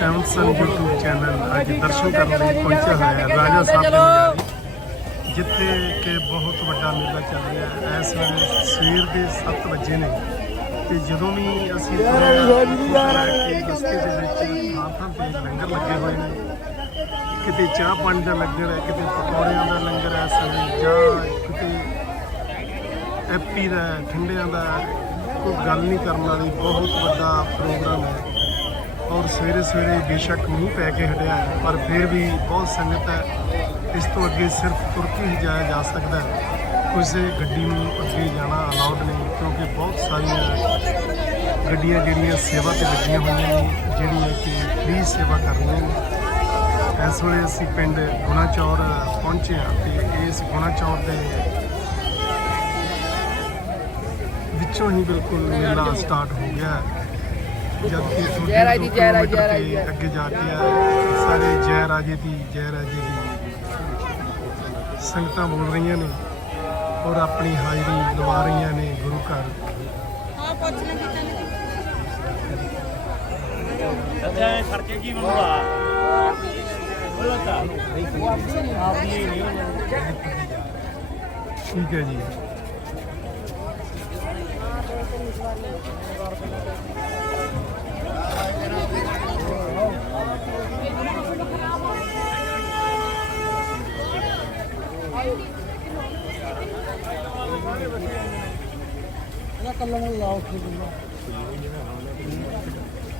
Seven ਸਨ YouTube channel ਅੱਜ ਦਰਸ਼ਨ ਕਰਨ ਲਈ ਪਹੁੰਚਿਆ ਹੋਇਆ ਹੈ, ਰਾਜਾ ਸਾਹਿਬ ਦੇ ਮਜਾਰੀ ਜਿੱਥੇ ਕਿ ਬਹੁਤ ਵੱਡਾ ਮੇਲਾ ਚੱਲ ਰਿਹਾ ਹੈ। ਇਸ ਵੇਲੇ ਸਵੇਰ ਦੇ 7 ਵਜੇ ਨੇ। ਤੇ ਜਦੋਂ ਵੀ ਅਸੀਂ ਰਸਤੇ ਦੇ ਵਿੱਚ ਥਾਂ ਥਾਂ ਤੇ ਲੰਗਰ ਲੱਗੇ ਹੋਏ ਨੇ। ਕਿਤੇ ਚਾਹ ਪਾਣੀ ਦਾ ਲੰਗਰ ਹੈ, ਕਿਤੇ ਪਕੌੜਿਆਂ ਦਾ ਲੰਗਰ ਹੈ ਸਵੇਰੇ ਵੇਲੇ ਜਾਂ ਕਿਤੇ ਐਪੀ ਦਾ, ਠੰਡਿਆਂ ਦਾ ਕੋਈ ਗੱਲ ਨਹੀਂ ਕਰਨ ਵਾਲੀ, ਬਹੁਤ ਵੱਡਾ ਪ੍ਰੋਗਰਾਮ ਹੈ। ਔਰ ਸਵੇਰੇ ਸਵੇਰੇ ਬੇਸ਼ੱਕ ਮੂੰਹ ਪੈ ਕੇ ਹਟਿਆ ਹੈ, ਪਰ ਫਿਰ ਵੀ ਬਹੁਤ ਸੰਗਤ ਹੈ। ਇਸ ਤੋਂ ਅੱਗੇ ਸਿਰਫ ਤੁਰ ਕੇ ਹੀ ਜਾਇਆ ਜਾ ਸਕਦਾ ਹੈ। ਕਿਸੇ ਗੱਡੀ ਨੂੰ ਅੱਗੇ ਜਾਣਾ ਅਲਾਉਡ ਨਹੀਂ, ਕਿਉਂਕਿ ਬਹੁਤ ਸਾਰੀਆਂ ਗੱਡੀਆਂ ਜਿਹੜੀਆਂ ਸੇਵਾ ਤੇ ਲੱਗੀਆਂ ਹੋਈਆਂ ਨੇ, ਜਿਹੜੀਆਂ ਕਿ ਫ੍ਰੀ ਸੇਵਾ ਕਰ ਰਹੀਆਂ ਨੇ। ਇਸ ਵੇਲੇ ਅਸੀਂ ਪਿੰਡ ਗੁਣਾਚੌਰ ਪਹੁੰਚੇ ਹਾਂ ਤੇ ਇਸ ਗੁਣਾਚੌਰ ਦੇ ਵਿੱਚੋਂ ਹੀ ਬਿਲਕੁਲ ਮੇਲਾ ਸਟਾਰਟ ਹੋ ਗਿਆ ਹੈ। ਜੈ ਰਾਜ ਜੈ ਰਾਜ, ਜੈ ਰਾਜ। ਅੱਗੇ ਜਾ ਕੇ ਆ ਸਾਰੇ ਜੈ ਰਾਜੇ ਦੀ ਜੈ ਰਾਜੇ ਦੀ। ਸੰਗਤਾਂ ਬੋਲ ਰਹੀਆਂ ਨੇ ਔਰ ਆਪਣੀ ਹਾਜ਼ਰੀ ਲਵਾ ਰਹੀਆਂ ਨੇ ਗੁਰੂ ਘਰ। ਅੱਛਾ ਖਰਚੇ ਕੀ ਬਣੂਗਾ? ਠੀਕ ਹੈ ਜੀ। ਇਹਦਾ ਕੱਲਾ ਮਨ ਲਾਓ ਠੀਕ ਹੈ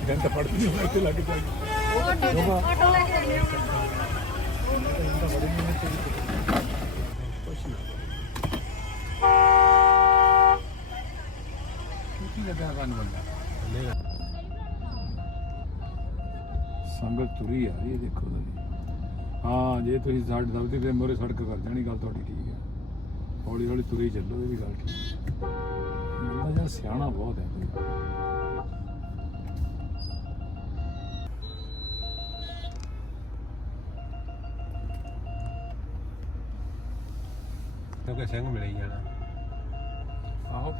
ਜੰਤ ਫੜਦੀ ਨਹੀਂ ਹੋਣੀ ਤੇ ਲੱਗ ਜਾਏਗੀ ਆਟੋ ਲੈ ਕੇ ਜਾਂਦੇ ਹਾਂ। ਕੀ ਲੱਗਾ ਰੰਨ ਬੰਦਾ? ਲੈ ਸੰਗਤ ਤੁਰੀ ਆ ਰਹੀ ਹੈ, ਦੇਖੋ ਤੁਸੀਂ। ਹਾਂ, ਜੇ ਤੁਸੀਂ ਸੜਕ ਦਬਦੇ ਫਿਰ ਮੋਰੇ ਸੜਕ ਕਰ ਜਾਣੀ, ਗੱਲ ਤੁਹਾਡੀ ਠੀਕ ਹੈ। ਹੌਲੀ ਹੌਲੀ ਤੁਰੀ ਚੱਲੋ, ਇਹ ਵੀ ਗੱਲ ਠੀਕ ਬੰਦਾ ਜਾਂ ਸਿਆਣਾ ਬਹੁਤ ਹੈ ਕਿਉਂਕਿ ਸਿੰਘ ਮਿਲੇ ਹੀ ਜਾਣਾ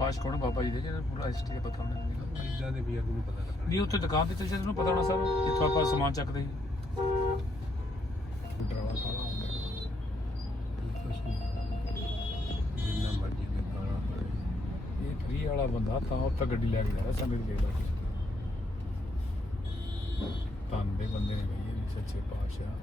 ਪਾਸ ਕਰੋ ਬਾਬਾ ਜੀ ਦੇ ਜਿਹਨਾਂ ਪੂਰਾ ਹਿਸਟਰੀ ਦਾ ਪਤਾ ਹੋਣਾ ਚਾਹੀਦਾ। ਇਦਾਂ ਦੇ ਵੀ ਆ ਨੂੰ ਪਤਾ ਲੱਗਣਾ। ਨਹੀਂ ਉੱਥੇ ਦੁਕਾਨ ਤੇ ਚੱਲ ਜਾਂਦੇ ਨੂੰ ਪਤਾ ਹੋਣਾ ਸਰ ਜਿੱਥੋਂ ਆਪਾਂ ਸਮਾਨ ਚੱਕਦੇ ਸੀ। ਡਰਾਵਾ ਕਾਲਾ ਹੁੰਦਾ। ਕੁਛ ਨਹੀਂ ਜਿੰਨਾ ਮਰਜ਼ੀ ਦੇ ਗਾਣਾ ਹੋਵੇ ਇਹ ਫ੍ਰੀ ਵਾਲਾ ਬੰਦਾ ਤਾਂ ਉੱਥੇ ਗੱਡੀ ਲੈ ਕੇ ਜਾ ਰਿਹਾ ਸੰਗਤ ਦੇ ਲਾ ਕੇ। ਧੰਨ ਦੇ ਬੰਦੇ ਨੇ ਬਈ ਇਹ ਸੱਚੇ ਪਾਤਸ਼ਾਹ।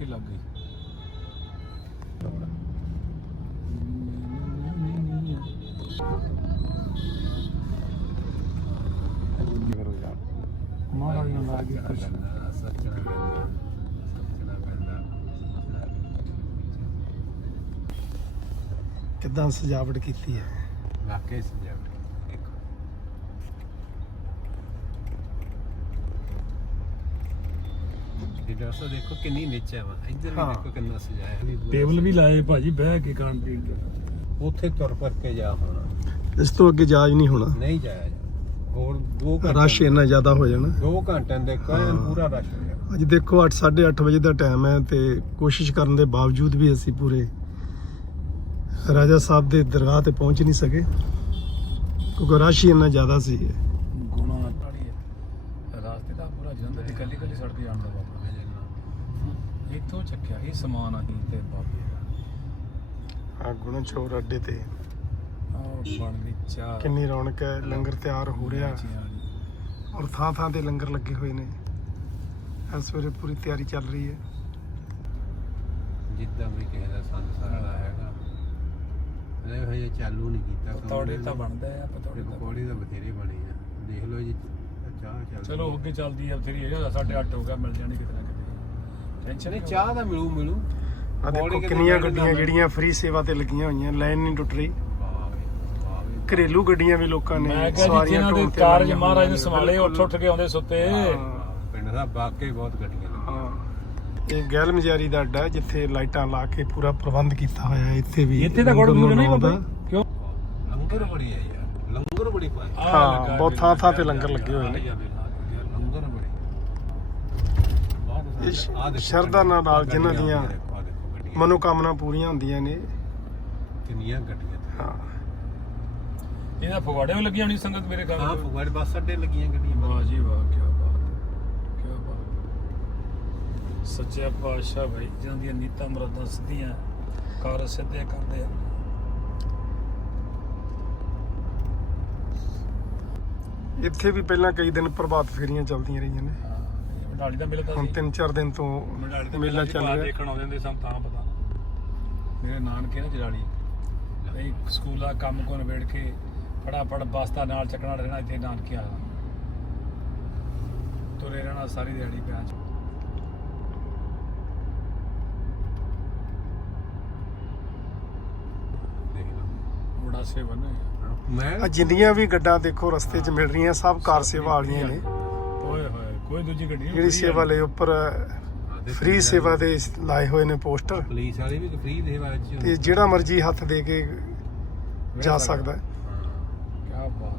ਉੱਥੇ ਲੱਗ ਗਈ। ਕਰੋ ਯਾਰ ਮਹਾਰਾਜ ਨਾਲ ਲਾ ਕੇ ਕੁਛ ਕਰਨਾ ਸੱਚਣਾ ਪੈਂਦਾ ਸੱਚਣਾ ਪੈਂਦਾ ਕਿੱਦਾਂ ਸਜਾਵਟ ਕੀਤੀ ਹੈ? ਵਾਕਈ ਸਜਾਵਟ ਦੇਖੋ ਇਹ ਦੱਸੋ ਦੇਖੋ ਕਿੰਨੀ ਨੀਚਾ ਵਾ। ਇੱਧਰ ਵੀ ਹਾਂ। ਦੇਖੋ ਕਿੰਨਾ ਸਜਾਇਆ ਵੀ ਪੂਰਾ ਟੇਬਲ ਵੀ ਲਾਏ ਭਾਜੀ ਬਹਿ ਕੇ ਖਾਣ ਪੀਣ ਦੇ ਉੱਥੇ ਤੁਰ ਪਰ ਕੇ ਜਾ ਹੋਣਾ। ਇਸ ਤੋਂ ਅੱਗੇ ਜਾਜ ਨਹੀਂ ਹੋਣਾ। ਨਹੀਂ ਜਾਇਆ ਜਾ। ਹੋਰ 2 ਘੰਟੇ ਰਸ਼ ਇੰਨਾ ਜ਼ਿਆਦਾ ਹੋ ਜਾਣਾ। 2 ਘੰਟਿਆਂ ਦੇ ਹਾਂ। ਪੂਰਾ ਰਸ਼ ਹੋ ਗਿਆ। ਅੱਜ ਦੇਖੋ 8 8:30 ਵਜੇ ਦਾ ਟਾਈਮ ਹੈ ਤੇ ਕੋਸ਼ਿਸ਼ ਕਰਨ ਦੇ ਬਾਵਜੂਦ ਵੀ ਅਸੀਂ ਪੂਰੇ ਰਾਜਾ ਸਾਹਿਬ ਦੇ ਦਰਗਾਹ ਤੇ ਪਹੁੰਚ ਨਹੀਂ ਸਕੇ। ਕਿਉਂਕਿ ਰਸ਼ ਹੀ ਇੰਨਾ ਜ਼ਿਆਦਾ ਸੀ। ਗੁਣਾ ਰਾਸਤੇ ਦਾ ਪੂਰਾ ਜਲੰਧਰ ਦੀ ਕੱਲੀ ਕੱਲੀ ਸੜਕ ਜਾਣ ਦਾ ਬਾਬਾ ਇੱਥੋਂ ਚੱਕਿਆ ਇਹ ਸਮਾਨ ਆਹੀ ਤੇ ਬਾਬੇ ਦਾ। ਆ ਗੁਣ ਚੌਰ ਅੱਡੇ ਤੇ। ਆਹ ਬਣ ਗਈ ਚਾਹ ਕਿੰਨੀ ਰੌਣਕ ਹੈ ਲੰਗਰ ਤਿਆਰ ਹੋ ਰਿਹਾ। ਔਰ ਥਾਂ ਥਾਂ ਤੇ ਲੰਗਰ ਲੱਗੇ ਹੋਏ ਨੇ। ਇਸ ਵੇਲੇ ਪੂਰੀ ਤਿਆਰੀ ਚੱਲ ਰਹੀ ਹੈ। ਜਿੱਦਾਂ ਵੀ ਕਿਸੇ ਦਾ ਸੰਸਾਰ ਵਾਲਾ ਹੈਗਾ। ਲੈ ਹਜੇ ਚਾਲੂ ਨਹੀਂ ਕੀਤਾ। ਪਤੌੜੇ। ਤਾਂ ਬਣਦਾ ਆ ਪਤੌੜੇ ਪਕੌੜੇ ਤਾਂ ਬਥੇਰੇ ਬਣੇ ਆ। ਦੇਖ ਲਓ ਜੀ ਚਾਹ ਚੱਲ ਚਲੋ ਅੱਗੇ ਚੱਲਦੀ ਆ ਤੇਰੀ ਇਹ ਸਾਢੇ ਅੱਠ ਹੋ ਗਿਆ ਮਿਲ ਜਾਣੀ ਕਿਤੇ ਨਾ ਕਿਤੇ। ਟੈਨਸ਼ਨ ਨਹੀਂ ਚਾਹ ਤਾਂ ਮਿਲੂ ਮਿਲੂ। ਆ ਦੇਖੋ ਕਿੰਨੀਆਂ ਗੱਡੀਆਂ ਜਿਹੜੀਆਂ ਫ੍ਰੀ ਸੇਵਾ ਤੇ ਲੱਗੀਆਂ ਹੋਈਆਂ ਲਾਈਨ ਨਹੀਂ ਟੁੱਟ ਰਹੀ। ਘਰੇਲੂ ਗੱਡੀਆਂ ਵੀ ਲੋਕਾਂ ਨੇ ਮੈਂ ਕਿਹਾ ਜੀ ਸਵਾਰੀਆਂ ਜਿਹਨਾਂ ਦੇ ਢੋਣ ਤੇ ਕਾਰਜ ਮਹਾਰਾਜ ਨੇ ਸੰਭਾਲੇ ਉੱਠ ਉੱਠ ਕੇ ਆਉਂਦੇ ਸੁੱਤੇ। ਪਿੰਡ ਦਾ ਵਾਕਈ ਬਹੁਤ ਗੱਡੀਆਂ ਨੇ। ਹਾਂ। ਇਹ ਗੈਲ ਮਜਾਰੀ ਦਾ ਅੱਡਾ ਜਿੱਥੇ ਲਾਈਟਾਂ ਲਾ ਕੇ ਪੂਰਾ ਪ੍ਰਬੰਧ ਕੀਤਾ ਹੋਇਆ ਹੈ ਇੱਥੇ ਵੀ ਇੱਥੇ ਤਾਂ ਗੁੜ ਲੰਗਰ ਨਹੀਂ ਬਾਬਾ। ਦਾ। ਕਿਉਂ? ਲੰਗਰ ਬੜੀ ਹੈ ਯਾਰ ਹਾਂ, ਬਹੁਤ ਥਾਂ ਥਾਂ ਤੇ ਲੰਗਰ ਲੱਗੇ ਹੋਏ ਨੇ। ਲੰਗਰ ਬੜੇ ਇਹ ਸ਼- ਸ਼ਰਧਾ ਨਾਲ ਨਾਲ ਜਿਨ੍ਹਾਂ ਦੀਆਂ ਮਨੋਕਾਮਨਾ ਪੂਰੀਆਂ ਹੁੰਦੀਆਂ ਨੇ। ਕਿੰਨੀਆਂ ਗੱਡੀਆਂ ਤੇ। ਹਾਂ। ਇਹਦਾ ਫਗਵਾੜੇ ਵੀ ਲੱਗੀ ਹੋਣੀ ਸੰਗਤ ਮੇਰੇ ਖਿਆਲ ਹਾਂ ਫਗਵਾੜੇ ਬੱਸ ਅੱਡੇ ਲੱਗੀਆਂ ਗੱਡੀਆਂ। ਵਾਹ ਜੀ ਵਾਹ ਕੀ ਬਾਤ ਕੀ ਬਾਤ। ਸੱਚੇ ਪਾਤਸ਼ਾਹ ਭਾਈ ਜਿਨ੍ਹਾਂ ਦੀਆਂ ਨੀਤਾਂ ਮਰਾਦਾਂ ਸਿੱਧੀਆਂ ਕਾਰ ਸਿੱਧੇ ਕਰਦੇ ਆ। ਇੱਥੇ ਵੀ ਪਹਿਲਾਂ ਕਈ ਦਿਨ ਪ੍ਰਭਾਤ ਫੇਰੀਆਂ ਚੱਲਦੀਆਂ ਰਹੀਆਂ ਨੇ। ਮਡਾਲੀ ਦਾ ਹੁਣ ਸੀ 3-4 ਦਿਨ ਤੋਂ ਮਡਾਲੀ ਦਾ ਮੇਲਾ ਚੱਲ ਰਿਹਾ। ਦੇਖਣ ਆਉਂਦੇ ਹੁੰਦੇ ਸਭ ਤਾਂ ਪਤਾ। ਮੇਰੇ ਨਾਨਕੇ ਨਾ ਜਲਾਲੀ। ਬਈ ਸਕੂਲ ਦਾ ਕੰਮ ਕੋ ਨਿਬੇੜ ਕੇ ਫਟਾਫਟ ਬਸਤਾ ਨਾਲ ਚੱਕਣਾ ਰਹਿਣਾ ਇੱਥੇ ਨਾਨਕੇ ਆ ਤੁਰੇ ਰਹਿਣਾ ਸਾਰੀ ਦਿਹਾੜੀ ਪਿਆ ਚ। ਬੜਾ ਸੇਵਾ ਨੇ ਮੈਂ ਆ ਜਿੰਨੀਆਂ ਵੀ ਗੱਡਾਂ ਦੇਖੋ ਰਸਤੇ 'ਚ ਮਿਲ ਰਹੀਆਂ ਸਭ ਕਾਰ ਸੇਵਾ ਵਾਲੀਆਂ ਨੇ। ਓਏ ਹੋਏ। ਕੋਈ ਦੂਜੀ ਗੱਡੀ ਨਹੀਂ ਜਿਹੜੀ ਸੇਵਾ ਲਈ ਉੱਪਰ ਫ੍ਰੀ ਸੇਵਾ ਦੇ ਲਾਏ ਹੋਏ ਨੇ ਪੋਸਟਰ। ਪੁਲਿਸ ਵਾਲੇ ਵੀ ਫ੍ਰੀ ਦੇ ਬਾਅਦ ਚ ਤੇ ਜਿਹੜਾ ਮਰਜ਼ੀ ਹੱਥ ਦੇ ਕੇ ਜਾ ਸਕਦਾ। ਹੈ। ਕੀ ਬਾਤ।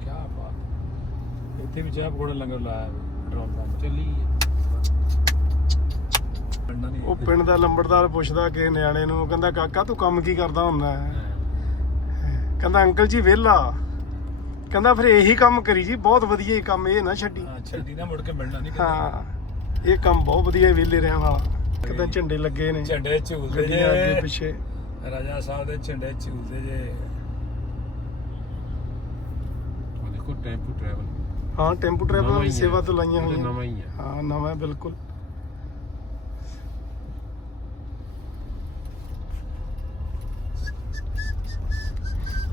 ਕੀ ਬਾਤ। ਇੱਥੇ ਵੀ ਚਾਹ ਪਕੌੜਾ ਲੰਗਰ ਲਾਇਆ ਪੈਟਰੋਲ ਪੰਪ ਚੱਲੀ ਉਹ ਪਿੰਡ ਦਾ ਲੰਬੜਦਾਰ ਪੁੱਛਦਾ ਕਿ ਨਿਆਣੇ ਨੂੰ ਕਹਿੰਦਾ ਕਾਕਾ ਤੂੰ ਕੰਮ ਕੀ ਕਰਦਾ ਹੁੰਦਾ? ਹੈ। ਕਹਿੰਦਾ ਅੰਕਲ ਜੀ ਵਿਹਲਾ। ਕਹਿੰਦਾ ਫਿਰ ਇਹੀ ਕੰਮ ਕਰੀ ਜੀ ਬਹੁਤ ਵਧੀਆ ਇਹ ਕੰਮ ਇਹ ਨਾ ਛੱਡੀ। ਹਾਂ ਛੱਡੀ ਨਾ ਮੁੜ ਕੇ ਮਿਲਣਾ ਨਹੀਂ ਹਾਂ ਇਹ ਕੰਮ ਬਹੁਤ ਵਧੀਆ ਵਿਹਲੇ ਰਹਿਣ ਵਾਲਾ। ਕਹਿੰਦਾ ਝੰਡੇ ਲੱਗੇ ਨੇ। ਝੰਡੇ ਝੂਲਦੇ ਗੱਡੀਆਂ ਅੱਗੇ ਜੇ ਪਿੱਛੇ। ਰਾਜਾ ਸਾਹਿਬ ਦੇ ਝੰਡੇ ਝੂਲਦੇ ਜੇ। ਉਹ ਦੇਖੋ ਟੈਂਪੂ ਟਰੈਵਲ ਹਾਂ ਟੈਂਪੂ ਟਰੈਵਲਾਂ ਦੀ ਸੇਵਾ ਤੋਂ ਲਾਈਆਂ ਹੋਈਆਂ। ਨਵਾਂ ਹੀ ਆ ਹਾਂ ਨਵਾਂ ਹੈ ਬਿਲਕੁਲ।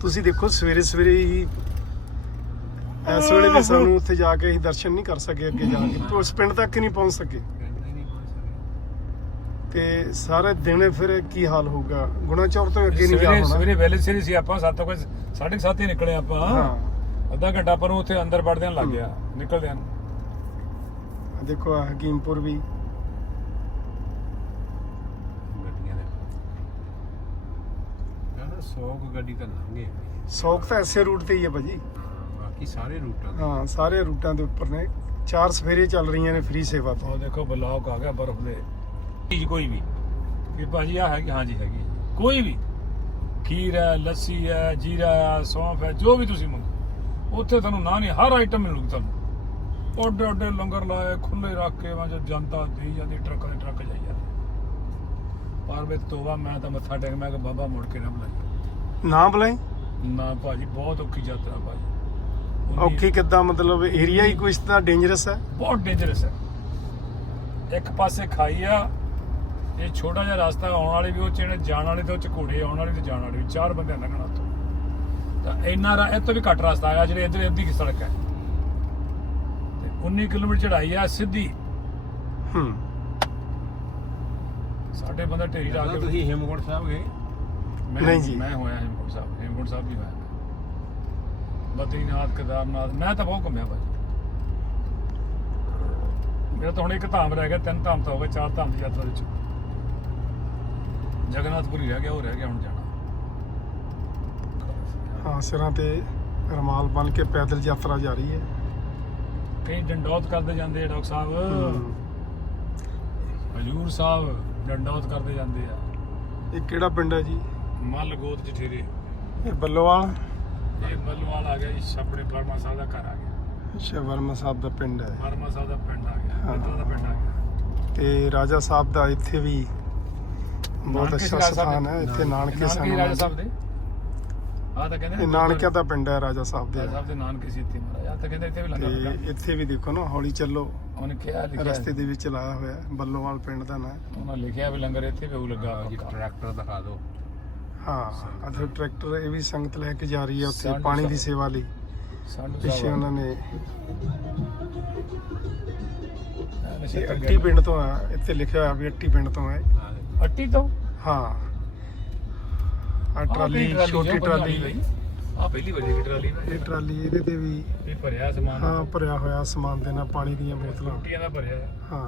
ਤੁਸੀਂ ਦੇਖੋ ਸਵੇਰੇ ਸਵੇਰੇ ਹੀ ਇਸ ਵੇਲੇ ਵੀ ਸਾਨੂੰ ਉੱਥੇ ਜਾ ਕੇ ਅਸੀਂ ਦਰਸ਼ਨ ਨਹੀਂ ਕਰ ਸਕੇ ਅੱਗੇ ਜਾ ਕੇ। ਉਸ ਪਿੰਡ ਤੱਕ ਹੀ ਨਹੀਂ ਪਹੁੰਚ ਸਕੇ। ਤੇ ਸਾਰੇ ਦਿਨ ਫਿਰ ਕੀ ਹਾਲ ਹੋਊਗਾ? ਗੁਣਾ ਚੌਰ ਤੋਂ ਅੱਗੇ ਨਹੀਂ ਜਾ ਸਵੇਰੇ ਹੋਣਾ। ਸਵੇਰੇ ਵੈਲੇ ਸਵੇਰੇ ਸੀ ਆਪਾਂ ਸੱਤ ਕੋਈ ਸਾਢੇ ਕੁ ਸੱਤ ਹੀ ਨਿਕਲੇ ਆਪਾਂ। ਹਾਂ। ਅੱਧਾ ਘੰਟਾ ਪਰ ਉੱਥੇ ਅੰਦਰ ਵੜਦਿਆਂ ਲੱਗ ਗਿਆ ਨਿਕਲਦਿਆਂ ਨੂੰ। ਆਹ ਦੇਖੋ ਆਹ ਹਕੀਮਪੁਰ ਵੀ। ਗੱਡੀਆਂ ਦੇ ਕਹਿੰਦਾ 100 ਕੁ ਗੱਡੀ ਤਾਂ ਲੰਘੇ ਸੌਕ ਤਾਂ ਐਸੇ ਰੂਟ ਤੇ ਹੀ ਹੈ ਭਾਜੀ। ਬਾਕੀ ਸਾਰੇ ਰੂਟਾਂ ਤੇ ਹਾਂ ਸਾਰੇ ਰੂਟਾਂ ਦੇ ਉੱਪਰ ਨੇ। ਚਾਰ ਸਵੇਰੇ ਚੱਲ ਰਹੀਆਂ ਨੇ ਫ੍ਰੀ ਸੇਵਾ ਤੋਂ। ਉਹ ਦੇਖੋ ਬਲੌਕ ਆ ਗਿਆ ਬਰਫ਼ ਦੇ ਚੀਜ਼ ਕੋਈ ਵੀ। ਵੀ ਭਾਜੀ ਆ ਹੈਗੀ ਹਾਂਜੀ ਹੈਗੀ। ਕੋਈ ਵੀ। ਖੀਰ ਹੈ ਲੱਸੀ ਹੈ ਜੀਰਾ ਹੈ ਸੌਂਫ ਹੈ ਜੋ ਵੀ ਤੁਸੀਂ ਮੰਗੋ। ਉੱਥੇ ਤੁਹਾਨੂੰ ਨਾ ਨਹੀਂ ਹਰ ਆਈਟਮ ਮਿਲੂਗੀ ਤੁਹਾਨੂੰ। ਓਡੇ ਓਡੇ ਲੰਗਰ ਲਾਏ ਖੁੱਲੇ ਰੱਖ ਕੇ ਵਾਂ ਜਨਤਾ ਦੀ ਜਾਂਦੀ ਟਰੱਕਾਂ ਦੇ ਟਰੱਕ ਜਾਈ ਜਾਂਦੇ। ਪਰ ਵੇ ਤੋਬਾ ਮੈਂ ਤਾਂ ਮੱਥਾ ਟੇਕ ਮੈਂ ਕਿ ਬਾਬਾ ਮੁੜ ਕੇ ਨਾ ਬੁਲਾਈ ਨਾ ਬੁਲਾਈ? ਨਾ ਭਾਜੀ ਬਹੁਤ ਔਖੀ ਯਾਤਰਾ ਭਾਜੀ। ਔਖੀ ਕਿੱਦਾਂ ਮਤਲਬ ਏਰੀਆ ਹੀ ਕੁਝ ਤਾਂ ਡੇਂਜਰਸ ਹੈ? ਬਹੁਤ ਡੇਂਜਰਸ ਹੈ। ਇੱਕ ਪਾਸੇ ਖਾਈ ਆ ਇਹ ਛੋਟਾ ਜਿਹਾ ਰਸਤਾ ਆਉਣ ਵਾਲੇ ਵੀ ਉਹ ਚ ਨੇ ਜਾਣ ਵਾਲੇ ਤੇ ਉਹ ਚ ਘੋੜੇ ਆਉਣ ਵਾਲੇ ਤੇ ਜਾਣ ਵਾਲੇ ਵੀ ਚਾਰ ਬੰਦੇ ਲੰਘਣਾ ਤੋਂ ਤਾਂ ਇੰਨਾ ਰਾ- ਇਹ ਤੋਂ ਵੀ ਘੱਟ ਰਸਤਾ ਆ ਜਿਹੜੇ ਇੱਧਰ ਅੱਧੀ ਸੜਕ ਹੈ। ਤੇ 19 ਕਿਲੋਮੀਟਰ ਚੜਾਈ ਆ ਸਿੱਧੀ। ਹੂੰ। ਸਾਡੇ ਬੰਦਾ ਢੇਰੀ ਲਾ ਕੇ ਤੁਸੀਂ ਹਿਮਕੋਟ ਸਾਹਿਬ ਗਏ ਮੈਂ- ਨਹੀਂ ਜੀ। ਮੈਂ ਹੋਇਆ ਹੇਮਕੁੰਟ ਸਾਹਿਬ ਹੇਮਕੁੰਟ ਸਾਹਿਬ ਵੀ ਹੋਇਆ ਬਦਰੀਨਾਥ ਕੇਦਾਰਨਾਥ ਮੈਂ ਤਾਂ ਬਹੁਤ ਘੁੰਮਿਆ ਭਾਜੀ ਮੇਰਾ ਤਾਂ ਹੁਣ ਇੱਕ ਧਾਮ ਰਹਿ ਗਿਆ ਤਿੰਨ ਧਾਮ ਤਾਂ ਹੋ ਗਏ ਚਾਰ ਧਾਮ ਦੀ ਯਾਤਰਾ ਵਿੱਚ। ਜਗਨਨਾਥਪੁਰੀ ਰਹਿ ਗਿਆ ਉਹ ਰਹਿ ਗਿਆ ਹੁਣ ਜਾਣਾ। ਹਾਂ ਸਿਰਾਂ ਤੇ ਰਮਾਲ ਬਨ ਕੇ ਪੈਦਲ ਯਾਤਰਾ ਜਾਰੀ ਹੈ। ਕਈ ਡੰਡੌਤ ਕਰਦੇ ਜਾਂਦੇ ਆ ਡਾਕਟਰ ਸਾਹਿਬ। ਹਜੂਰ ਸਾਹਿਬ ਡੰਡੌਤ ਕਰਦੇ ਜਾਂਦੇ ਆ। ਇਹ ਕਿਹੜਾ ਪਿੰਡ ਹੈ ਜੀ? ਮੱਲ ਗੋਤ ਜਠੇਰੇ। ਇਹ ਬੱਲੋਵਾਲ। ਇਹ ਬੱਲੂਵਾਲ ਆ ਗਿਆ ਜੀ ਛਾਪੜੇ ਫਰਮਾ ਸਾਹਿਬ ਦਾ ਘਰ ਆ ਗਿਆ। ਅੱਛਾ ਵਰਮਾ ਸਾਹਿਬ ਦਾ ਪਿੰਡ ਹੈ। ਫਰਮਾ ਸਾਹਿਬ ਦਾ ਪਿੰਡ ਆ ਗਿਆ ਹਾਂ। ਮਿੱਤਰਾਂ ਦਾ ਪਿੰਡ ਆ ਗਿਆ। ਤੇ ਰਾਜਾ ਸਾਹਿਬ ਦਾ ਇੱਥੇ ਵੀ ਬਹੁਤ ਨਾਨਕੇ ਅੱਛਾ ਰਾਜਾ ਸਾਹਿਬ ਸਥਾਨ ਹੈ ਇੱਥੇ ਨਾਨਕੇ ਨਾਨਕੇ ਸਨ ਰਾਜਾ ਸਾਹਿਬ ਦੇ? ਆ ਤਾਂ ਕਹਿੰਦੇ ਇਹ ਨਾਨਕਿਆਂ ਦਾ ਪਿੰਡ ਹੈ ਰਾਜਾ ਸਾਹਿਬ ਦੇ। ਰਾਜਾ ਸਾਹਿਬ ਦੇ ਨਾਨਕੇ ਸੀ ਇੱਥੇ ਮਹਾਰਾਜ ਆ ਤਾਂ ਕਹਿੰਦੇ ਇੱਥੇ ਵੀ ਲੰਗਰ ਤੇ ਇੱਥੇ ਵੀ ਦੇਖੋ ਨਾ ਹੌਲੀ ਚੱਲੋ। ਉਹਨੇ ਕਿਹਾ ਲਿਖਿਆ ਰਸਤੇ ਦੇ ਵਿੱਚ ਲਾਇਆ ਹੋਇਆ ਹੈ, ਬੱਲੋਵਾਲ ਪਿੰਡ ਦਾ ਨਾਂ ਹੈ। ਉਹਨਾਂ ਲਿਖਿਆ ਵੀ ਲੰਗਰ ਇੱਥੇ ਵੀ ਉਹ ਲੱਗਾ। ਜੀ ਪੱਕਾ। ਟਰੈਕਟਰ ਦਿਖਾ ਦਿਓ। ਹਾਂ ਅਤੇ ਟਰੈਕਟਰ ਇਹ ਵੀ ਸੰਗਤ ਲੈ ਕੇ ਜਾ ਰਹੀ ਹੈ ਉੱਥੇ ਪਾਣੀ ਦੀ। ਸੇਵਾ ਲਈ। ਪਿੱਛੇ ਉਹਨਾਂ ਨੇ ਇਹ ਅੱਟੀ। ਪਿੰਡ ਤੋਂ ਆ ਇੱਥੇ ਲਿਖਿਆ ਹੋਇਆ ਵੀ ਅੱਟੀ ਪਿੰਡ ਤੋਂ ਹੈ। ਅੱਟੀ ਤੋਂ? ਹਾਂ। ਆ ਟਰਾਲੀ ਛੋਟੀ ਟਰਾਲੀ। ਆ ਪਹਿਲੀ ਵਾਰੀ ਦੀ ਟਰਾਲੀ ਨਾ ਇਹ ਟਰਾਲੀ ਇਹਦੇ ਤੇ ਵੀ ਇਹ ਭਰਿਆ ਸਮਾਨ ਹਾਂ ਭਰਿਆ ਹੋਇਆ ਸਮਾਨ ਦੇ ਨਾਲ ਪਾਣੀ ਦੀਆਂ ਬੋਤਲਾਂ। ਰੋਟੀਆਂ ਦਾ ਭਰਿਆ। ਹੈ।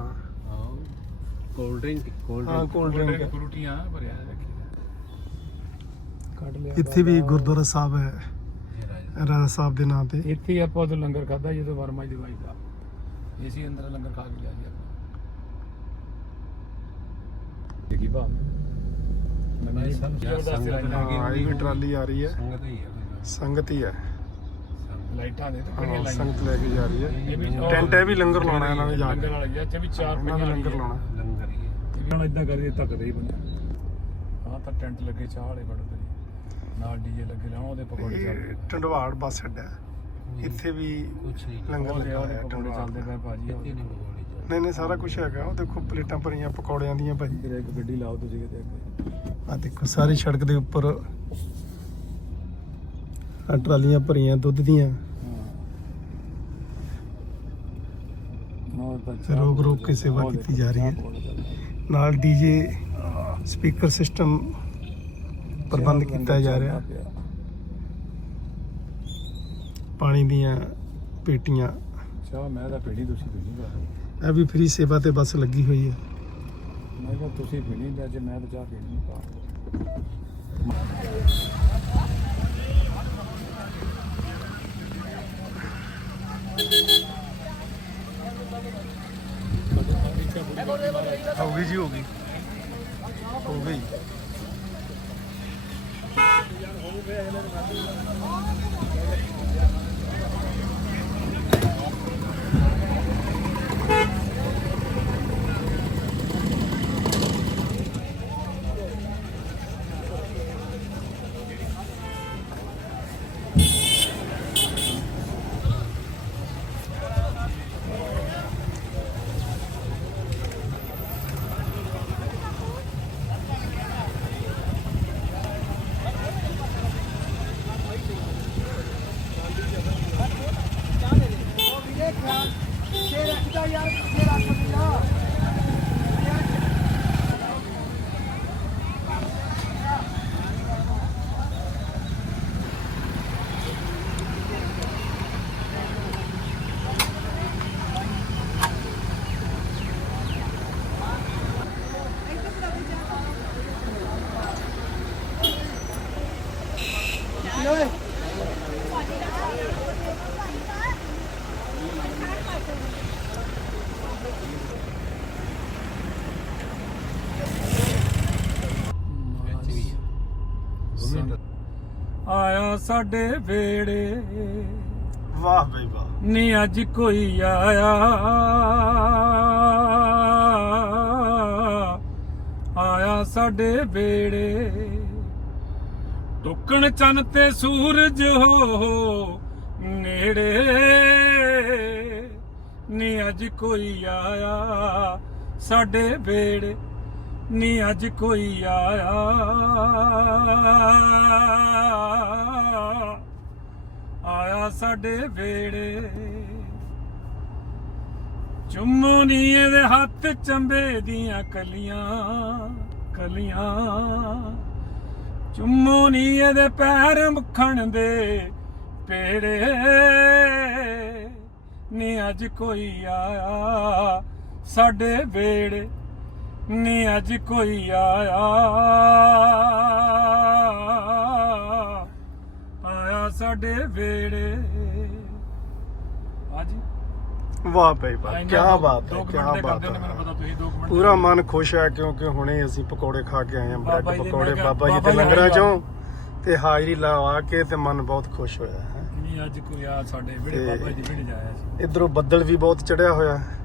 ਕੋਲਡ ਡਰਿੰਕ ਕੋਲਡ ਹਾਂ ਡਰਿੰਕ ਕੋਲਡ ਕੋਲਡ ਡਰਿੰਕ ਫਰੂਟੀਆਂ ਭਰਿਆ। ਕੱਢ ਲਿਆ ਇੱਥੇ ਵੀ ਗੁਰਦੁਆਰਾ ਸਾਹਿਬ ਹੈ। ਰਾਜਾ ਸਾਹਿਬ ਦੇ ਨਾਂ ਤੇ। ਇੱਥੇ ਹੀ ਆਪਾਂ ਉਦੋਂ ਲੰਗਰ ਖਾਦਾ ਜਦੋਂ ਵਰਮਾ ਜੀ ਦੀ ਵਾਈਫ ਦਾ। ਇਸੇ ਅੰਦਰ ਲੰਗਰ ਖਾ ਕੇ ਲਿਆ ਜੀ ਆਪਾਂ। ਦੇਖੀ ਭਾਵ। ਮੈਂ ਵੀ ਟਰਾਲੀ ਆ ਰਹੀ ਹੈ। ਸੰਗਤ ਹੀ ਹੈ ਸੰਗਤ ਹੀ ਹੈ। ਸੰਗਤ ਲਾਈਟਾਂ ਦੇ ਤੇ ਸੰਗਤ ਲੈ ਕੇ ਜਾ ਰਹੀ ਹੈ। ਟੈਂਟ ਹੈ ਵੀ ਲੰਗਰ ਲਾਉਣਾ ਇਹਨਾਂ ਨੇ ਜਾ ਕੇ। ਲੰਗਰ ਵਾਲੀ ਇੱਥੇ ਵੀ ਚਾਰ ਇਹਨਾਂ ਨੇ ਪੰਜਾਂ ਲੰਗਰ ਲਾਉਣਾ। ਲੰਗਰ ਹੀ ਹੈ। ਹੁਣ ਇਦਾਂ ਕਰਕੇ ਧੱਕਦੇ ਹੀ ਬੰਦੇ। ਹਾਂ ਤਾਂ ਟੈਂਟ ਲੱਗੇ ਚਾਹ ਵਾਲੇ ਬੜੇ ਵਧੀਆ ਨਾਲ ਡੀਜੇ ਲੱਗੇ ਲਾਉਣ ਉਹਦੇ ਪਕੌੜੇ ਇਹ ਚੱਲਦੇ। ਟੰਡਵਾੜ ਬੱਸ ਅੱਡਾ ਹੈ। ਇੱਥੇ ਵੀ ਕੁਛ ਨਹੀਂ। ਲੰਗਰ ਉਹਦੇ ਲੱਗਾ ਉਹਦੇ ਪਕੌੜੇ ਟੰਡਵਾੜ ਚੱਲਦੇ ਪਏ ਭਾਜੀ ਇੱਥੇ ਨਹੀਂ ਚ ਨਹੀਂ ਨਹੀਂ ਸਾਰਾ ਕੁਝ ਹੈਗਾ। ਉਹ ਦੇਖੋ ਪਲੇਟਾਂ ਭਰੀਆਂ ਪਕੌੜਿਆਂ ਦੀਆਂ ਭਾਜੀ। ਕਿਤੇ ਇੱਕ ਗੱਡੀ ਲਾਓ ਤੁਸੀਂ ਕਿਤੇ ਅੱਗੇ। ਆ ਦੇਖੋ ਸਾਰੀ ਸੜਕ ਦੇ ਉੱਪਰ ਆ ਟਰਾਲੀਆਂ ਭਰੀਆਂ ਦੁੱਧ ਦੀਆਂ। ਹਾਂ ਤੇ ਰੋਕ ਰੋਕ ਕੇ ਸੇਵਾ ਕੀਤੀ ਜਾ ਰਹੀ ਹੈ। ਨਾਲ ਡੀਜੇ ਸਪੀਕਰ ਸਿਸਟਮ ਪ੍ਰਬੰਧ ਕੀਤਾ ਜਾ ਰਿਹਾ। ਪਾਣੀ ਦੀਆਂ ਪੇਟੀਆਂ। ਚਾਹ ਮੈਂ ਤਾਂ ਪੀਣੀ ਤੁਸੀਂ ਪੀਣੀ ਇਹ ਵੀ ਫ੍ਰੀ ਸੇਵਾ ਤੇ ਬੱਸ ਲੱਗੀ ਹੋਈ ਹੈ। ਮੈਂ ਕਿਹਾ ਤੁਸੀਂ ਪੀਣੀ ਤੇ ਅੱਜ ਮੈਂ ਤਾਂ ਚਾਹ ਪੀਣੀ ਨਹੀਂ ਪਾ ਹੋ ਗਈ ਜੀ ਹੋ ਗਈ। ਹੋ ਗਈ। ਵਿੱਚ ਵੀ ਹੈ ਦੋਵੇਂ ਅੰਦਰ ਆਇਆ ਸਾਡੇ ਵੇੜੇ। ਵਾਹ ਬਈ ਵਾਹ। ਨੀ ਅੱਜ ਕੋਈ ਆਇਆ। ਆਇਆ ਸਾਡੇ ਵੇੜੇ। ਟੁਕਣ ਚੰਨ ਤੇ ਸੂਰਜ ਹੋ ਨੇੜੇ। ਨੀ ਅੱਜ ਕੋਈ ਆਇਆ ਸਾਡੇ ਵੇੜੇ। ਨੀ ਅੱਜ ਕੋਈ ਆਇਆ। ਆਇਆ ਸਾਡੇ ਵੇੜੇ। ਚੁੰਮੋ ਨੀ ਇਹਦੇ ਹੱਥ ਚੰਬੇ ਦੀਆਂ ਕਲੀਆਂ ਕਲੀਆਂ। ਚੁੰਮੋ ਨੀ ਇਹਦੇ ਪੈਰ ਮੱਖਣ ਦੇ ਪੇੜੇ। ਨੀ ਅੱਜ ਕੋਈ ਆਇਆ ਸਾਡੇ ਵੇੜੇ। ਨੀ ਅੱਜ ਕੋਈ ਆਇਆ। ਆਇਆ ਸਾਡੇ ਵੇੜੇ। ਅੱਜ ਵਾਹ ਬਈ ਵਾਹ ਕੀ ਬਾਤ ਹੈ ਕੀ ਬਾਤ ਹੈ। ਪੂਰਾ ਮਨ ਖੁਸ਼ ਹੈ ਕਿਉਂਕਿ ਹੁਣੇ ਅਸੀਂ ਪਕੌੜੇ ਖਾ ਕੇ ਆਏ ਹਾਂ ਬ੍ਰੈਡ ਪਕੌੜੇ ਬਾਬਾ ਜੀ ਦੇ ਲੰਗਰਾਂ ਚੋਂ ਤੇ ਹਾਜ਼ਰੀ ਲਵਾ ਕੇ ਤੇ ਮਨ ਬਹੁਤ ਖੁਸ਼ ਹੋਇਆ ਹੈ। ਨਹੀਂ ਅੱਜ ਕੋਈ ਆ ਸਾਡੇ ਵਿੜੇ ਬਾਬਾ ਜੀ ਵਿੜੇ ਜਾਇਆ ਸੀ। ਇਧਰੋਂ ਬੱਦਲ ਵੀ ਬਹੁਤ ਚੜਿਆ ਹੋਇਆ ਹੈ।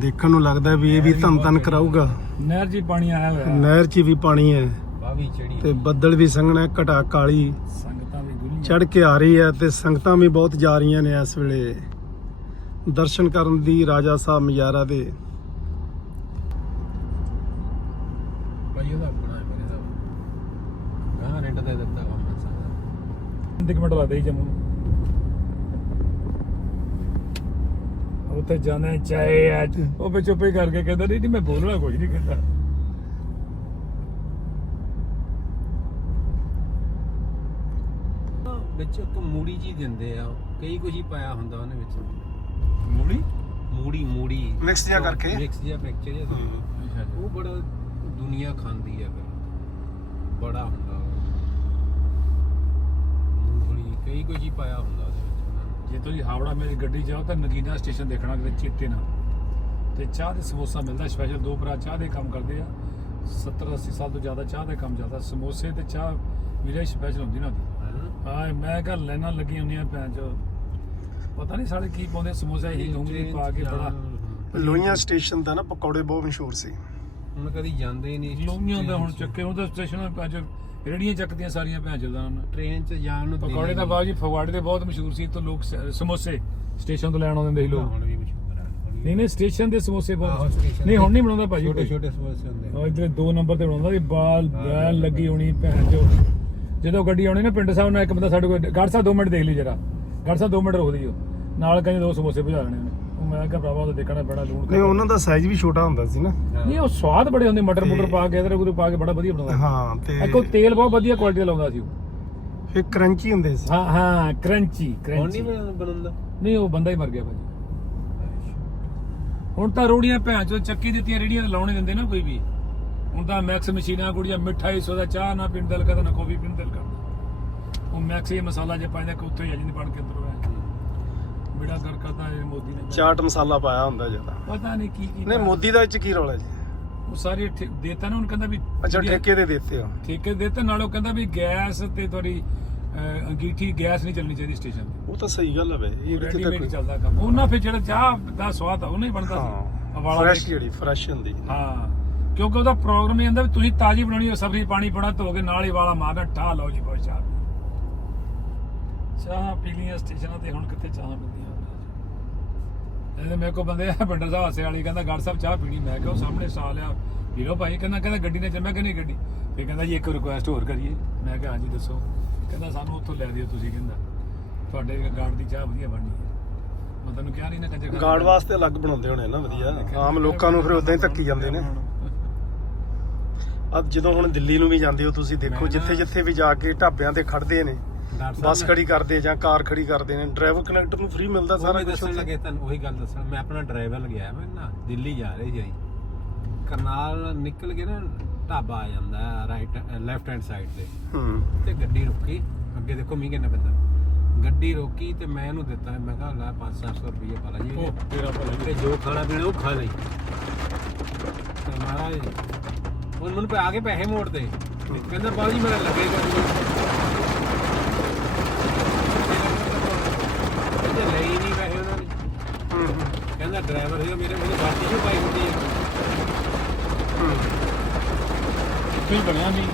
ਦੇਖਣ ਨੂੰ ਲੱਗਦਾ ਵੀ ਇਹ ਵੀ ਧੰਨ ਧੰਨ ਕਰਾਊਗਾ। ਨਹਿਰ ਜੀ ਪਾਣੀ ਆਇਆ ਹੋਇਆ ਨਹਿਰ 'ਚ ਵੀ ਪਾਣੀ ਹੈ। ਬਾਵੀ ਚੜੀ ਤੇ ਬੱਦਲ ਵੀ ਸੰਘਣਾ ਘਟਾ ਕਾਲੀ। ਸੰਗਤਾਂ ਵੀ ਚੜ ਕੇ ਆ ਰਹੀ ਹੈ ਤੇ ਸੰਗਤਾਂ ਵੀ ਬਹੁਤ ਜਾ ਰਹੀਆਂ ਨੇ ਇਸ ਵੇਲੇ। ਦਰਸ਼ਨ ਕਰਨ ਦੀ ਰਾਜਾ ਸਾਹਿਬ ਮਜਾਰਾ ਦੇ। ਭਾਈ ਉਹਦਾ ਆਪਣਾ ਹੈ ਮੇਰੇ ਦਾ ਗਾਂ ਰੈਂਟ ਦੇ ਦਿੱਤਾ ਵਾ ਮੈਂ ਸਾਰਾ ਇੱਕ ਮਿੰਟ ਲੱਗਦਾ ਹੀ ਜੰਮੂ ਨੂੰ। ਉੱਥੇ ਜਾਣਾ ਚਾਹੇ ਅੱਜ ਉਹ ਵੀ ਚੁੱਪ ਹੀ ਕਰਕੇ ਕਹਿੰਦਾ ਨਹੀਂ ਨਹੀਂ ਮੈਂ ਬੋਲਣਾ ਕੁਝ ਨਹੀਂ ਕਹਿੰਦਾ। ਵਿੱਚ ਇੱਕ ਮੂੜੀ ਜੀ ਦਿੰਦੇ ਆ ਕਈ ਕੁਝ ਹੀ ਪਾਇਆ ਹੁੰਦਾ ਉਹਨੇ ਵਿੱਚ। ਮੂੜੀ? ਮੂੜੀ ਮੂੜੀ। Mix ਜਿਹਾ ਕਰਕੇ? ਮਿਕਸ ਜਿਹਾ ਮਿਕਸਚਰ ਜਿਹਾ। ਉਹ ਬੜਾ ਦੁਨੀਆ ਖਾਂਦੀ ਆ ਫਿਰ। ਬੜਾ ਹੁੰਦਾ ਉਹ। ਕਈ ਕੋਈ ਚੀਜ਼ ਪਾਇਆ ਹੁੰਦਾ ਉਹਦੇ ਵਿੱਚ ਉਹਨਾਂ ਨੇ। ਜੇ ਤੁਸੀਂ ਹਾਵੜਾ ਮੇਰੀ ਗੱਡੀ ਜਾਓ ਤਾਂ ਨਗੀਨਾ ਸਟੇਸ਼ਨ ਦੇਖਣਾ ਕਿਤੇ ਚੇਤੇ ਨਾ। ਤੇ ਚਾਹ ਦੇ ਸਮੋਸਾ ਮਿਲਦਾ ਸਪੈਸ਼ਲ ਦੋ ਭਰਾ ਚਾਹ ਦੇ ਕੰਮ ਕਰਦੇ ਆ। 70 80 ਸਾਲ ਤੋਂ ਜ਼ਿਆਦਾ ਚਾਹ ਦੇ ਕੰਮ ਜ਼ਿਆਦਾ। ਸਮੋਸੇ ਤੇ ਚਾਹ ਵੀਰੇ ਸਪੈਸ਼ਲ ਹੁੰਦੀ ਨਾ ਉਹਦੀ? ਹਾਂ। ਮੈਂ ਕਿਹਾ ਲੈਣਾ ਲੱਗੀ ਹੁੰਦੀਆਂ ਭੈਣ ਚੋ ਪਤਾ ਨਹੀਂ ਸਾਰੇ ਕੀ ਪਾਉਂਦੇ ਸਮੋਸਾ ਹੀ ਉਂਗਲੀ ਪਾ ਕੇ ਬੜਾ। ਲੋਹੀਆਂ ਸਟੇਸ਼ਨ ਦਾ ਨਾ ਪਕੌੜੇ ਬਹੁਤ ਮਸ਼ਹੂਰ ਸੀ। ਹੁਣ ਕਦੀ ਜਾਂਦੇ ਹੀ ਨਹੀਂ। ਲੋਹੀਆਂ ਦਾ ਹੁਣ ਚੱਕੇ ਤਾਂ ਸਟੇਸ਼ਨ ਅੱਜ ਰੇੜੀਆਂ ਚੱਕਦੀਆਂ ਸਾਰੀਆਂ ਭੈਣ ਚੋ ਦਾ ਟ੍ਰੇਨ 'ਚ ਜਾਣ ਨੂੰ ਦਿਲ ਪਕੌੜੇ ਤਾਂ ਨਹੀਂ। ਬਾਜੀ ਫਗਵਾੜੇ ਦੇ ਬਹੁਤ ਮਸ਼ਹੂਰ ਸੀ ਤਾਂ ਲੋਕ ਸ- ਸਮੋਸੇ ਸਟੇਸ਼ਨ ਤੋਂ ਲੈਣ ਆਉਂਦੇ ਹੁੰਦੇ ਸੀ ਲੋਕ। ਹੁਣ ਵੀ ਮਸ਼ਹੂਰ ਹੈ ਨਹੀਂ ਨਹੀਂ ਸਟੇਸ਼ਨ ਦੇ ਸਮੋਸੇ ਆਹੋ, ਬਹੁਤ station ਨਹੀਂ। ਹੁਣ ਨਹੀਂ ਬਣਾਉਂਦਾ ਭਾਜੀ ਛੋਟੇ। ਛੋਟੇ ਸਮੋਸੇ ਹੁੰਦੇ ਉਹ ਇੱਧਰ ਦੋ ਨੰਬਰ ਤੇ ਬਣਾਉਂਦਾ ਸੀ ਬਾਲ ਹਾਂ, ਬੈਲ ਲੱਗੀ ਹੋਣੀ ਭੈਣ ਚੋ। ਜਦੋਂ ਗੱਡੀ ਆਉਣੀ ਨਾ ਪਿੰਡ ਸਾਹਿਬ ਨਾਲ ਇੱਕ ਬੰਦਾ ਸਾਡੇ ਕੋਲ ਗੜ ਸਾਹਿਬ 2 ਮਿੰਟ ਦੇਖ ਲਈ ਜਰਾ। ਗੜ ਸਾਹਿਬ 2 ਮਿੰਟ ਰੋਕ ਦਿਓ ਨਾਲ ਕਹਿੰਦੇ ਦੋ ਸਮੋਸੇ ਭਜਾ ਲੈਣੇ ਉਹਨੇ। ਉਹ ਮੈਂ ਕਿਹਾ ਭਰਾਵਾ ਉਹ ਤਾਂ ਦੇਖਣਾ ਪੈਣਾ ਲੂਣ ਨਹੀਂ ਉਹਨਾਂ ਦਾ ਸਾਈਜ਼ ਵੀ ਛੋਟਾ ਹੁੰਦਾ ਸੀ ਨਾ। ਨਹੀਂ ਉਹ ਸਵਾਦ ਬੜੇ ਹੁੰਦੇ ਮਟਰ ਮੁਟਰ ਪਾ ਕੇ ਅਦਰਕ ਉਦਰਕ ਪਾ ਕੇ ਬੜਾ ਵਧੀਆ ਬਣਾਉਂਦਾ ਹਾਂ ਤੇ ਇੱਕ ਉਹ ਤੇਲ ਬਹੁਤ ਵਧੀਆ ਕੁਆਲਿਟੀ ਦਾ ਲਾਉਂਦਾ ਸੀ ਉਹ। ਫਿਰ ਕਰੰਚੀ ਹੁੰਦੇ ਸੀ। ਹਾਂ ਹਾਂ ਕਰੰਚੀ ਹੁਣ ਕਰੰਚੀ ਨਹੀਂ ਬਣ- ਬਣਾਉਂਦਾ? ਨਹੀਂ ਉਹ ਬੰਦਾ ਹੀ ਮਰ ਗਿਆ ਭਾਜੀ। ਹੁਣ ਤਾਂ ਰੋੜੀਆਂ ਭੈਣ ਚੋ ਚੱਕੀ ਦਿੱਤੀਆਂ ਰੇੜੀਆਂ ਤੇ ਲਾਉਣੇ ਦਿੰਦੇ ਨਾ ਕੋਈ ਵੀ। ਹੁਣ ਤਾਂ ਮੈਕਸ ਮਸ਼ੀਨਾਂ ਕੁੜੀਆਂ ਮਿਠਾਈ ਸੋਦਾ ਚਾਹ ਨਾ ਪੀਣ ਦਿਲ ਕਰਦਾ ਨਾ ਕਾਫੀ ਪੀਣ ਦਿਲ ਕਰਦਾ। ਉਹ ਮੈਕਸ ਇਹ ਮਸਾਲਾ ਜੇ ਪਾਇਦਾ ਕਿ ਉੱਥੇ ਹੀ ਆ ਜਾਂਦੀ ਬਣ ਕੇ ਅੰਦਰੋਂ। ਬੇੜਾ ਕਰ ਕਰਦਾ ਇਹ ਮੋਦੀ ਨੇ ਚਾਟ ਮਸਾਲਾ ਪਾਇਆ ਹੁੰਦਾ ਜ਼ਿਆਦਾ। ਪਤਾ ਨਹੀਂ ਕੀ ਕੀ ਨਹੀਂ ਮੋਦੀ ਦਾ ਇਹ ਚ ਕੀ ਰੌਲਾ ਜੀ? ਉਹ ਸਾਰੀ ਠੇ- ਦੇਤਾ ਨਾ ਉਹਨੂੰ ਕਹਿੰਦਾ ਵੀ ਅੱਛਾ ਜਿਹੜੀ- ਠੇਕੇ ਦੇ ਦਿੱਤੇ ਹੋ ਠੇਕੇ ਦੇਤਾ ਨਾਲ ਉਹ ਕਹਿੰਦਾ ਵੀ ਗੈਸ ਤੇ ਤੁਹਾਡੀ ਅਹ, ਅੰਗੀਠੀ ਗੈਸ ਨਹੀਂ ਚੱਲਣੀ ਚਾਹੀਦੀ ਸਟੇਸ਼ਨ ਤੇ। ਉਹ ਤਾਂ ਸਹੀ ਗੱਲ ਹੈ ਇਹ ਵੀ ਰੈਡੀਮੇਡ ਕਿਤੇ ਚੱਲਦਾ ਕੰਮ। ਉਹਨਾਂ ਫਿਰ ਜਿਹੜਾ ਚਾਹ ਦਾ ਸਵਾਦ ਆ ਉਹ ਨਹੀਂ ਬਣਦਾ ਸੀ। ਹਾਂ ਵਾਲਾ ਫਰੈਸ਼ ਜਿਹੜੀ ਫਰੈਸ਼ ਹੁੰਦੀ। ਹਾਂ ਕਿਉਂਕਿ ਉਹਦਾ ਪ੍ਰੋਗਰਾਮ ਇਹ ਹੁੰਦਾ ਵੀ ਤੁਸੀਂ ਤਾਜ਼ੀ ਬਣਾਉਣੀ ਹੈ ਸਬਜ਼ੀ ਪਾਣੀ ਪੜਾ ਧੋ ਕੇ ਨਾਲ ਹੀ ਵਾਲਾ ਮਾਰਨਾ ਠਾ ਲਓ ਜੀ ਬਹੁਤ ਚਾਹ। ਚਾਹ ਪੀ ਲਈਆਂ ਸਟੇਸ਼ਨਾਂ ਤੇ ਹੁਣ ਕਿੱਥੇ ਚਾਹ ਮਿਲਦੀਆਂ ਇਹਦੇ ਮੇਰੇ ਕੋ ਬੰਦੇ ਆ ਪਿੰਡਰ ਸਾਹਿਬ ਹੱਸੇ ਵਾਲੀ ਕਹਿੰਦਾ ਗੜ ਸਾਹਿਬ ਚਾਹ ਪੀਣੀ। ਮੈਂ ਕਿਹਾ ਉਹ ਸਾਹਮਣੇ ਸਟਾਲ ਆ। ਹੀਰੋ ਭਾਈ ਕਹਿੰਦਾ ਕਹਿੰਦਾ ਗੱਡੀ ਨੇ ਚੱਲ ਮੈਂ ਕਹਿੰਦੀ ਗੱਡੀ? ਤੇ ਕਹਿੰਦਾ ਜੀ ਇੱਕ ਰਿਕੁਐਸਟ ਹੋਰ ਕਰੀਏ। ਮੈਂ ਕਿਹਾ ਹਾਂਜੀ ਦੱਸੋ। ਕਹਿੰਦਾ ਸਾਨੂੰ ਉੱਥੋਂ ਲੈ ਦਿਓ ਤੁਸੀਂ ਕਹਿੰਦਾ। ਤੁਹਾਡੇ ਗਾਰਡ ਦੀ ਚਾਹ ਵਧੀਆ ਬਣਨੀ ਹੈ। ਮੈਂ ਤੁਹਾਨੂੰ ਕਿਹਾ ਨਹੀਂ ਨਾ ਕੰਜਰ ਗਾਰਡ ਵਾਸਤੇ ਅਲੱਗ ਬਣਾਉਂਦੇ ਹੋਣੇ ਨਾ ਵਧੀਆ। ਆਮ ਲੋਕਾਂ ਨੂੰ ਫਿਰ ਉਦਾਂ ਹੀ ਧੱਕੀ ਜਾਂਦੇ ਨੇ। ਅੱਜ ਜਦੋਂ ਹੁਣ ਦਿੱਲੀ ਨੂੰ ਵੀ ਜਾਂਦੇ ਹੋ ਤੁਸੀਂ ਦੇਖੋ ਜਿੱਥੇ ਜਿੱਥੇ ਵੀ ਜਾ ਕੇ ਢਾਬਿਆਂ ਤੇ ਖੜਦੇ ਨੇ ਬੱਸ ਖੜੀ ਕਰਦੇ ਜਾਂ ਕਾਰ ਖੜੀ ਕਰਦੇ ਨੇ ਡਰਾਈਵਰ ਕਨੈਕਟਰ ਨੂੰ ਫ੍ਰੀ ਮਿਲਦਾ ਸਾਰਾ ਕੁਝ ਦੱਸਣ ਲੱਗੇ ਤੁਹਾਨੂੰ ਉਹੀ ਗੱਲ ਦੱਸਣ ਮੈਂ ਆਪਣਾ ਡਰਾਈਵਰ ਗਿਆ ਮੈਂ ਨਾ ਦਿੱਲੀ ਜਾ ਰਹੀ ਸੀ ਕਰਨਾਲ ਨਿਕਲ ਕੇ ਨਾ ਢਾਬਾ ਆ ਜਾਂਦਾ ਰਾਈਟ ਲੈਫਟ ਹੈਂਡ ਸਾਈਡ ਤੇ। ਹੂੰ। ਤੇ ਗੱਡੀ ਰੁਕੀ। ਅੱਗੇ ਦੇਖੋ ਮੀਂਹ ਕਿੰਨਾ ਪੈਂਦਾ। ਗੱਡੀ ਰੋਕੀ ਤੇ ਮੈਂ ਇਹਨੂੰ ਦਿੱਤਾ ਮੈਂ ਕਿਹਾ ਲੈ 5-700 ਰੁਪਏ ਪਾ ਲਾ ਜੀ। ਉਹ ਤੇਰਾ ਭਲਾ ਤੇ ਜੋ ਖਾਣਾ ਪੀਣਾ ਉਹ ਖਾ ਲਈ। ਤੇ ਮਹਾਰਾਜ ਹੁਣ ਮੈਨੂੰ ਪੈ ਆ ਕੇ ਪੈਸੇ ਮੋੜ ਤੇ। ਕਹਿੰਦਾ ਬਾਬੂ ਜੀ ਮੇਰਾ ਲੱਗੇਗਾ ਕਹਿੰਦਾ ਲਈ ਨਹੀਂ ਪੈਸੇ ਉਹਨਾਂ ਨੇ ਕਹਿੰਦਾ ਡਰਾਈਵਰ ਸੀਗਾ ਮੇਰੇ ਮੈਨੂੰ ਬਾਤੀ ਜੋ ਪਾਈ ਹੁੰਦੀ ਹੈ। ਇੱਥੇ ਬਣਿਆ ਨਹੀਂ